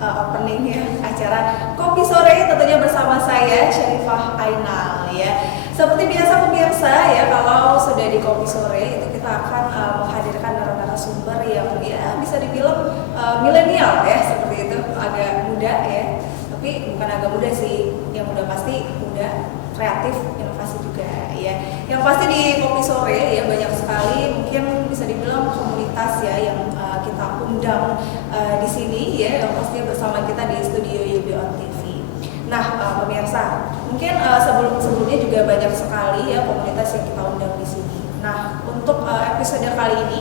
opening ya acara Kopi Sore tentunya bersama saya Syarifah Ainal ya. Seperti biasa pemirsa ya, kalau sudah di Kopi Sore itu kita akan menghadirkan narasumber yang ya bisa dibilang milenial ya, seperti itu, agak muda ya. Tapi bukan agak muda sih, yang muda pasti muda, kreatif, inovasi juga ya. Yang pasti di Kopi Sore ya banyak sekali mungkin bisa dibilang komunitas ya yang kita undang di sini ya, yang pasti bersama kita di studio UB TV. Nah pemirsa, mungkin sebelumnya juga banyak sekali ya komunitas yang kita undang di sini. Nah untuk episode kali ini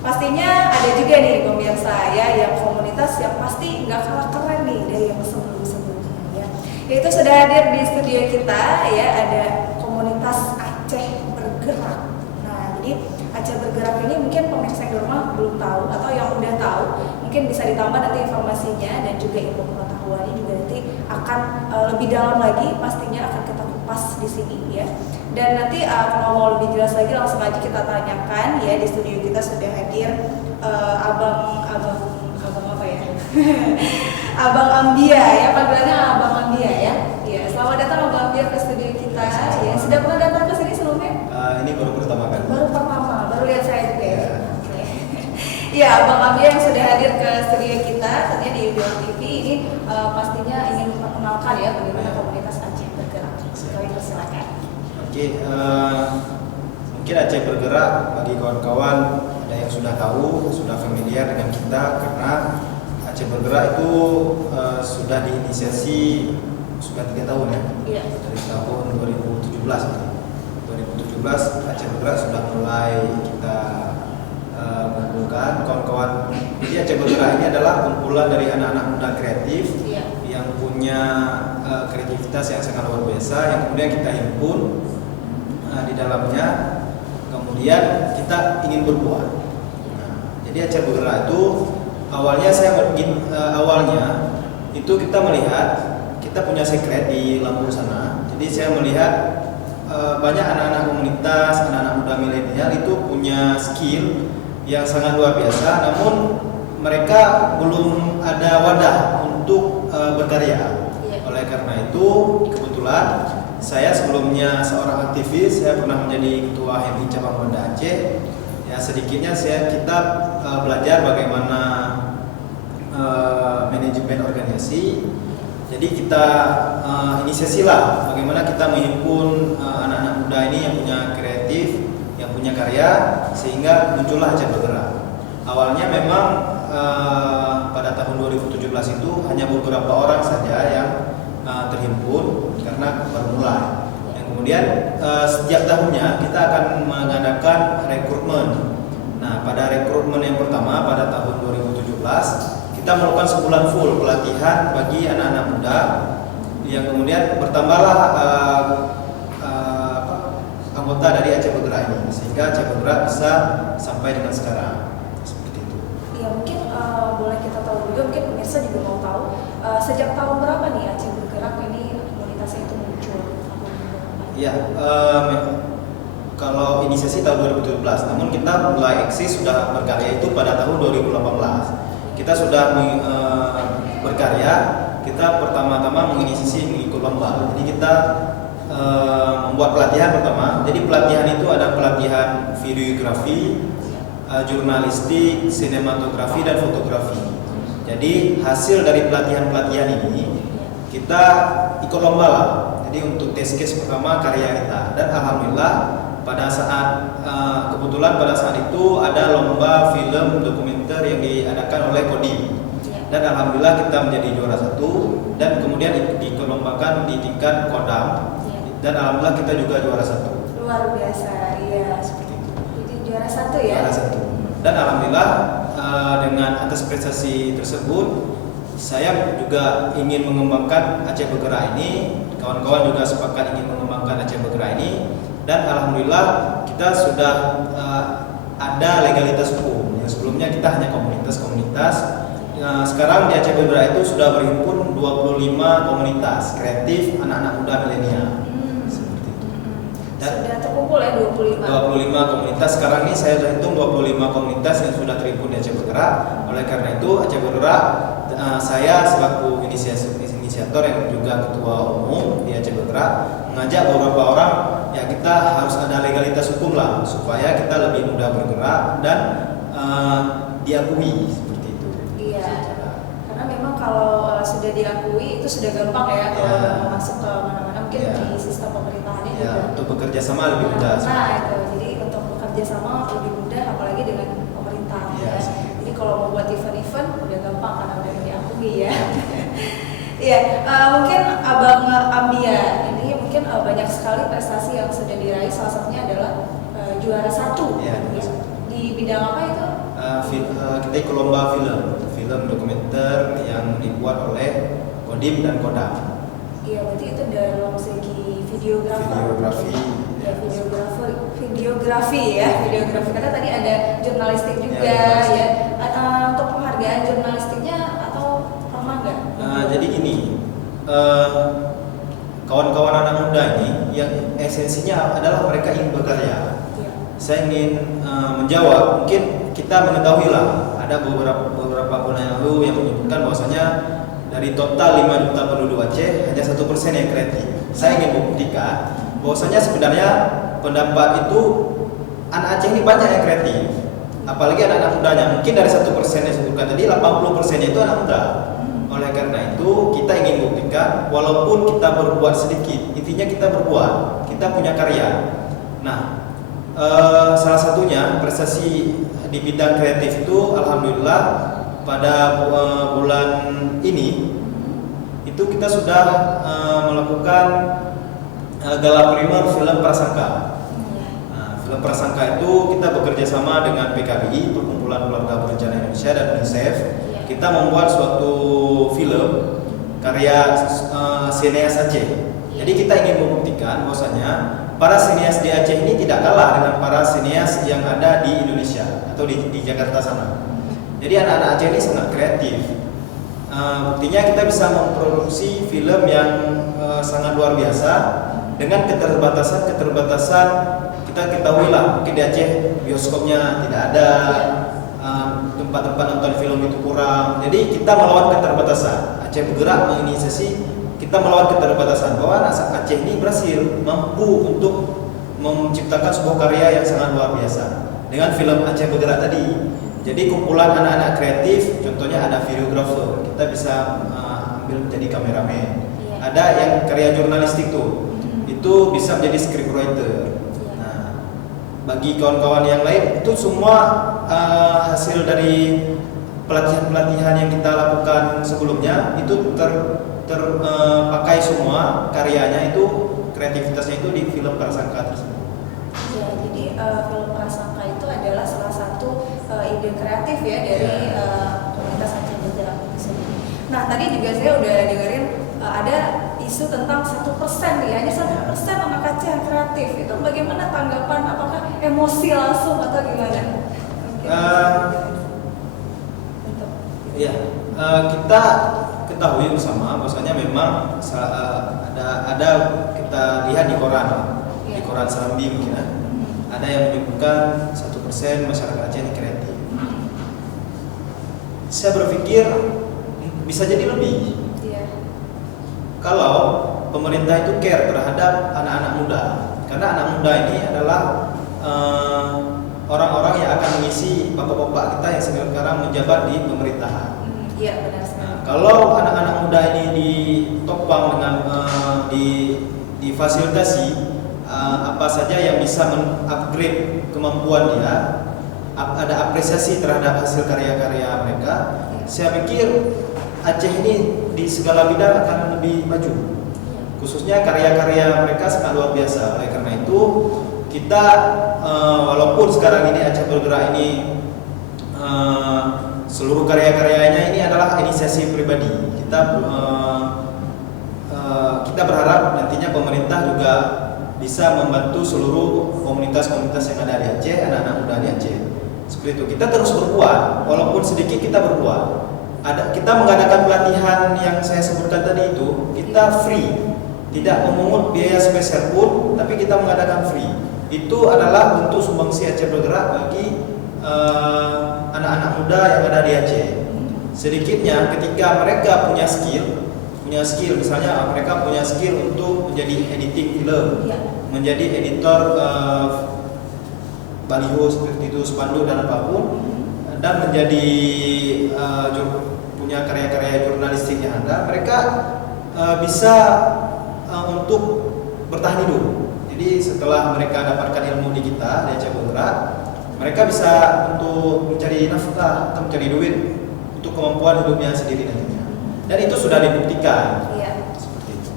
pastinya ada juga nih pemirsa ya, yang komunitas yang pasti nggak kalah keren nih dari yang sebelum-sebelumnya ya. Yaitu sudah hadir di studio kita ya, ada komunitas Aceh Bergerak. Nah jadi Aceh Bergerak ini mungkin pemirsa yang di rumah belum tahu, atau yang udah tahu mungkin bisa ditambah nanti informasinya, dan juga ilmu pengetahuannya juga nanti akan lebih dalam lagi, pastinya akan kita kupas di sini ya. Dan nanti kalau mau lebih jelas lagi langsung aja kita tanyakan ya, di studio kita sudah hadir abang apa ya? Abang Ambia ya, panggilannya Abang Ambia ya. Ya, selamat datang Abang Ambia ke studio kita. Ya, sudah pernah datang ke sini sebelumnya? Ini baru pertama kali. Baru pertama, baru lihat saya juga ya. Iya, Abang Ambia yang sudah hadir ke studio kita, tentunya di UB TV ini pastinya ingin memperkenalkan ya bagaimana komunitas Aceh Bergerak. Silakan. Oke, mungkin Aceh Bergerak bagi kawan-kawan ada yang sudah tahu, sudah familiar dengan kita, karena Aceh Bergerak itu sudah diinisiasi sudah 3 tahun ya. Iya. Dari tahun 2017. 2017 Aceh Bergerak sudah mulai kita mengumpulkan kawan-kawan. Jadi Aceh Bergerak ini adalah kumpulan dari anak-anak muda kreatif yang punya kreativitas yang sangat luar biasa, yang kemudian kita himpun di dalamnya, kemudian kita ingin berbuat. Jadi Aceh Bergerak itu awalnya itu kita melihat kita punya sekret di Lampung sana. Jadi saya melihat banyak anak-anak komunitas, anak-anak muda milenial itu punya skill yang sangat luar biasa, namun mereka belum ada wadah untuk berkarya. Oleh karena itu, kebetulan saya sebelumnya seorang aktivis, saya pernah menjadi ketua HMI cabang Banda Aceh. Ya, sedikitnya kita belajar bagaimana manajemen organisasi. Jadi kita inisiasilah bagaimana kita menghimpun anak-anak muda ini yang punya kreatif, yang punya karya, sehingga muncullah Aceh Bergerak. Awalnya memang pada tahun 2017 itu hanya beberapa orang saja yang terhimpun karena baru mulai. Yang kemudian setiap tahunnya kita akan mengadakan rekrutmen. Nah, pada rekrutmen yang pertama pada tahun 2017 kita melakukan sebulan full pelatihan bagi anak-anak muda, yang kemudian bertambahlah anggota dari Aceh Bergerak ini, sehingga Aceh Bergerak bisa sampai dengan sekarang seperti itu. Ya mungkin boleh kita tahu juga, mungkin pemirsa juga mau tahu sejak tahun berapa nih Aceh Bergerak ini komunitasnya itu muncul? Ya, kalau inisiasi tahun 2017, namun kita mulai eksis sudah berkarya itu pada tahun 2018. Kita sudah berkarya, kita pertama-tama mengikut lomba. Jadi kita membuat pelatihan pertama. Jadi pelatihan itu ada pelatihan videografi, jurnalistik, sinematografi, dan fotografi. Jadi hasil dari pelatihan-pelatihan ini kita ikut lomba lah. Jadi untuk test case pertama karya kita, dan alhamdulillah pada saat kebetulan pada saat itu ada lomba film dokumenter yang diadakan oleh Kodim, dan alhamdulillah kita menjadi juara 1, dan kemudian dikelombakan di tingkat Kodam, dan alhamdulillah kita juga juara 1. Luar biasa, iya. Seperti itu. Jadi juara 1 ya. Juara 1. Dan alhamdulillah dengan atas prestasi tersebut saya juga ingin mengembangkan Aceh Bergerak ini. Kawan-kawan juga sepakat ingin mengembangkan Aceh Bergerak ini. Dan alhamdulillah kita sudah ada legalitas hukum. Yang sebelumnya kita hanya komunitas-komunitas. Sekarang di Aceh Bergerak itu sudah berhimpun 25 komunitas kreatif anak-anak muda milenial. Seperti itu. Dan sudah terkumpul ya 25 komunitas. Sekarang ini saya hitung 25 komunitas yang sudah terhimpun di Aceh Bergerak. Oleh karena itu Aceh Bergerak saya selaku inisiator yang juga ketua umum di Aceh Bergerak mengajak beberapa orang, ya kita harus ada legalitas hukum lah supaya kita lebih mudah bergerak dan diakui seperti itu. Iya. Karena memang kalau sudah diakui itu sudah gampang ya kalau mau masuk ke mana-mana, mungkin di sistem pemerintahannya juga. Untuk bekerja sama lebih mudah. Nah itu, jadi untuk bekerja sama lebih mudah apalagi dengan pemerintah ya. Jadi kalau mau buat event-event udah gampang karena udah diakui ya. Iya, mungkin Abang Ambia ini mungkin banyak sekali prestasi yang sudah diraih, salah satunya adalah juara 1 ya. Di bidang apa itu? Kita ikut lomba film dokumenter yang dibuat oleh Kodim dan Kodam. Iya, berarti itu dalam segi videografi ya, videografi karena tadi ada jurnalistik juga ya. Untuk penghargaan jurnalistiknya atau pernah nggak? Jadi gini, kawan-kawan anak muda ini yang esensinya adalah mereka ingin berkarya. Ya. Saya ingin menjawab, mungkin kita mengetahui lah ada beberapa bulan yang lalu yang menyebutkan bahwasanya dari total 5 juta penduduk Aceh hanya 1% yang kreatif. Saya ingin membuktikan bahwasanya sebenarnya pendapat itu anak Aceh ini banyak yang kreatif, apalagi anak-anak mudanya. Mungkin dari 1% yang disebutkan tadi 80% itu anak muda. Oleh karena itu kita ingin buktikan walaupun kita berbuat sedikit, intinya kita berbuat, kita punya karya. Nah, salah satunya prestasi di bidang kreatif itu alhamdulillah pada bulan ini itu kita sudah melakukan gala primer film Prasangka. Film Prasangka itu kita bekerja sama dengan PKBI, Perkumpulan Keluarga Berencana Indonesia, dan UNICEF. Kita membuat suatu film karya sineas Aceh. Jadi kita ingin membuktikan bahwasanya para sineas di Aceh ini tidak kalah dengan para sineas yang ada di Indonesia atau di Jakarta sana. Jadi anak-anak Aceh ini sangat kreatif. Buktinya kita bisa memproduksi film yang sangat luar biasa dengan keterbatasan kita ketahui lah, mungkin di Aceh bioskopnya tidak ada, tempat-tempat nonton film itu kurang. Jadi kita melawan keterbatasan. Aceh Bergerak menginisiasi kita melawan keterbatasan bahwa anak Aceh ini berhasil mampu untuk menciptakan sebuah karya yang sangat luar biasa dengan film Aceh Bergerak tadi. Jadi kumpulan anak-anak kreatif, contohnya ada videographer, kita bisa ambil menjadi kameramen. Ada yang karya jurnalistik tuh, itu bisa menjadi scriptwriter. Nah, bagi kawan-kawan yang lain itu semua hasil dari pelatihan-pelatihan yang kita lakukan sebelumnya itu terpakai semua karyanya itu, kreativitasnya itu di film Prasangka tersebut. Ya, jadi film Prasangka itu adalah salah satu ide kreatif ya dari komunitas Aceh Bergerak tersebut. Nah, tadi juga saya udah dengerin ada isu tentang 1% nih, hanya 1% anak Aceh yang kreatif. Itu bagaimana tanggapan? Apakah emosi langsung atau gimana? Kita ketahui bersama bahwasanya memang ada kita lihat di koran, di koran Serambi mungkin ada yang menyebutkan 1% masyarakat Aceh ini kreatif. Saya berpikir bisa jadi lebih. Kalau pemerintah itu care terhadap anak-anak muda, karena anak muda ini adalah orang-orang yang akan mengisi bapak-bapak kita yang sekarang menjabat di pemerintahan. Iya, benar sekali. Kalau anak-anak muda ini ditopang dengan difasilitasi apa saja yang bisa mengupgrade kemampuan dia, ada apresiasi terhadap hasil karya-karya mereka, saya pikir Aceh ini di segala bidang akan lebih maju. Khususnya karya-karya mereka sangat luar biasa. Oleh karena itu kita walaupun sekarang ini Aceh Bergerak ini seluruh karya-karyanya ini adalah inisiasi pribadi. Kita berharap nantinya pemerintah juga bisa membantu seluruh komunitas-komunitas yang ada di Aceh, anak-anak muda di Aceh. Seperti itu. Kita terus berbuat, walaupun sedikit kita berbuat. Kita mengadakan pelatihan yang saya sebutkan tadi itu, kita free, tidak memungut biaya spesial pun, tapi kita mengadakan free. Itu adalah untuk sumbangsi Aceh Bergerak bagi anak-anak muda yang ada di Aceh. sedikitnya ketika mereka punya skill misalnya mereka punya skill untuk menjadi editing film, Iya. menjadi editor baliho seperti itu, spanduk dan apapun, dan menjadi punya karya-karya jurnalistik yang ada, mereka bisa untuk bertahan hidup. Jadi setelah mereka dapatkan ilmu di kita di Aceh Bergerak, mereka bisa untuk mencari nafkah atau mencari duit untuk kemampuan hidupnya sendiri nantinya. Dan itu sudah dibuktikan. Iya. Seperti itu.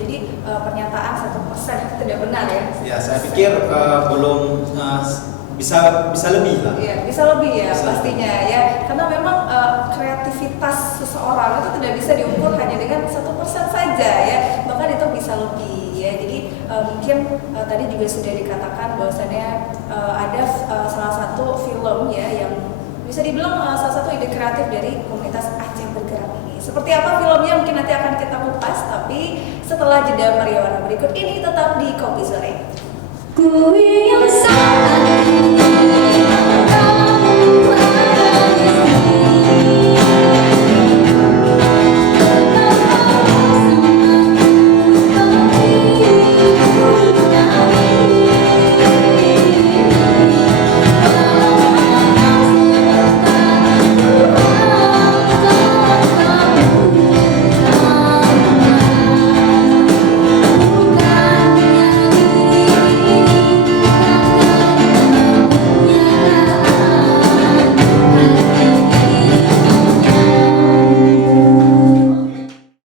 Jadi pernyataan 1% tidak benar ya? Ya, saya pikir belum bisa lebih lah. Iya, bisa lebih ya Bisa. pastinya ya. Karena memang kreativitas seseorang itu tidak bisa diukur hanya dengan 1% saja ya. Bahkan itu bisa lebih ya. Jadi mungkin tadi juga sudah dikatakan bahwasannya ada salah satu film ya yang bisa dibilang salah satu ide kreatif dari komunitas Aceh Bergerak ini. Seperti apa filmnya mungkin nanti akan kita kupas, tapi setelah jeda Mariawana berikut ini tetap di Kopi Sore. Ku ingin